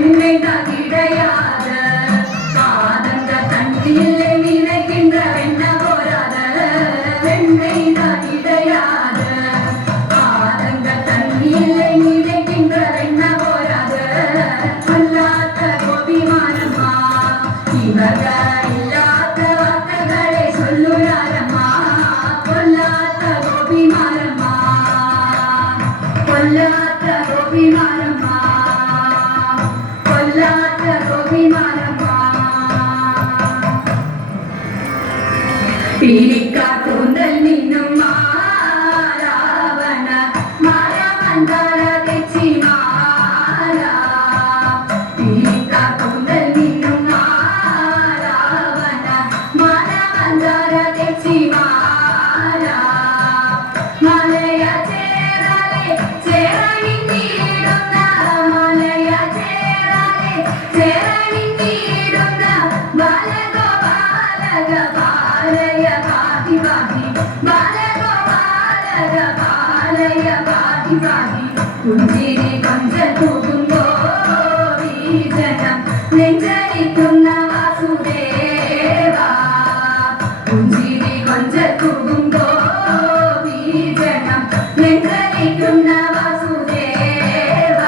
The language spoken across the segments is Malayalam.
When പീലിക്കാട്ടുന്നൽ നിന്നും മാരാവണ മാര മന്ദാര തെച്ചി മാല പീലിക്കാട്ടുന്നൽ നിന്നും മാരാവണ മാര മന്ദാര തെച്ചി മാല മലയ ചേരാലെ ചേരണി നീടുന്ന മലയ ചേരാലെ ചേരണി നീടുന്ന ബാലക ബാലക ബാലയ ബാധി ബാധി ബാലക ബാലക ബാലയ ബാധി ബാധി പുഞ്ചിരി കൊഞ്ചൽ തൂകുമ്പോ ജനം നെഞ്ചരിക്കുന്ന വാസുദേവ പുഞ്ചിരി കൊഞ്ചൽ തൂകുമ്പോ ജനം നെഞ്ചരിക്കുന്ന വാസുദേവ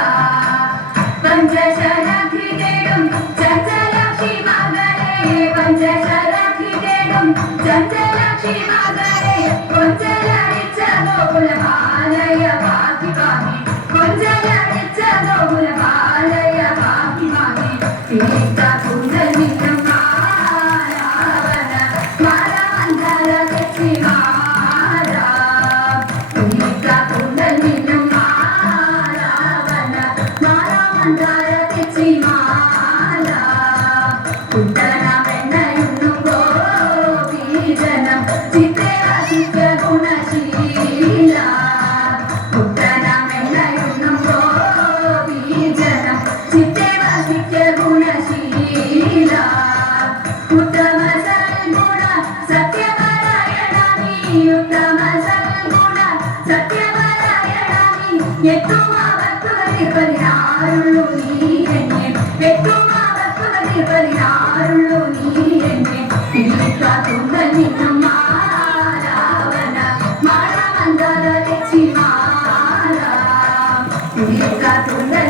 പഞ്ചശരാധികളും ചഞ്ചലാക്ഷി മകളെ പഞ്ചശരാധികളും ചഞ്ചലാക്ഷി മകളെ കൊഞ്ചലടിച്ച ഗോകുലപാലയ ബാക്കി ബാക്കി കൊഞ്ചലടിച്ച ഗോകുലപാലയ ബാക്കി ബാക്കി പീലിക്കാട്ടുന്നൽ നിന്നും മാരാവണ മാര മന്ദാര തെച്ചി മാല പീലിക്കാട്ടുന്നൽ നിന്നും മാരാവണ മാര മന്ദാര തെച്ചി മാല കുട്ടനമെണ്ണയുണ്ണും ഗോപീജനം ചിത്രരാശിക്ക ഗുണശീല കുട്ടനമെണ്ണയുണ്ണും ഗോപീജനം ചിത്രരാശിക്ക ഗുണശീല ഉത്തമ സൽഗുണ സത്യപരായണ നീ ഉത്തമ സൽഗുണ സത്യപരായണ നീ എത്തുമാവത്തുവരെ പരിഹാരുള്ളൂ നീ എന്നെ എത്തുമാവത്തുവരെ പരിഹാരുള്ളൂ നീ എന്നെ പീലിക്കാട്ടുന്നൽ നിന്നും മാരാവണ മാര മന്ദാര തെച്ചി മാല പീലിക്കാട്ടുന്നൽ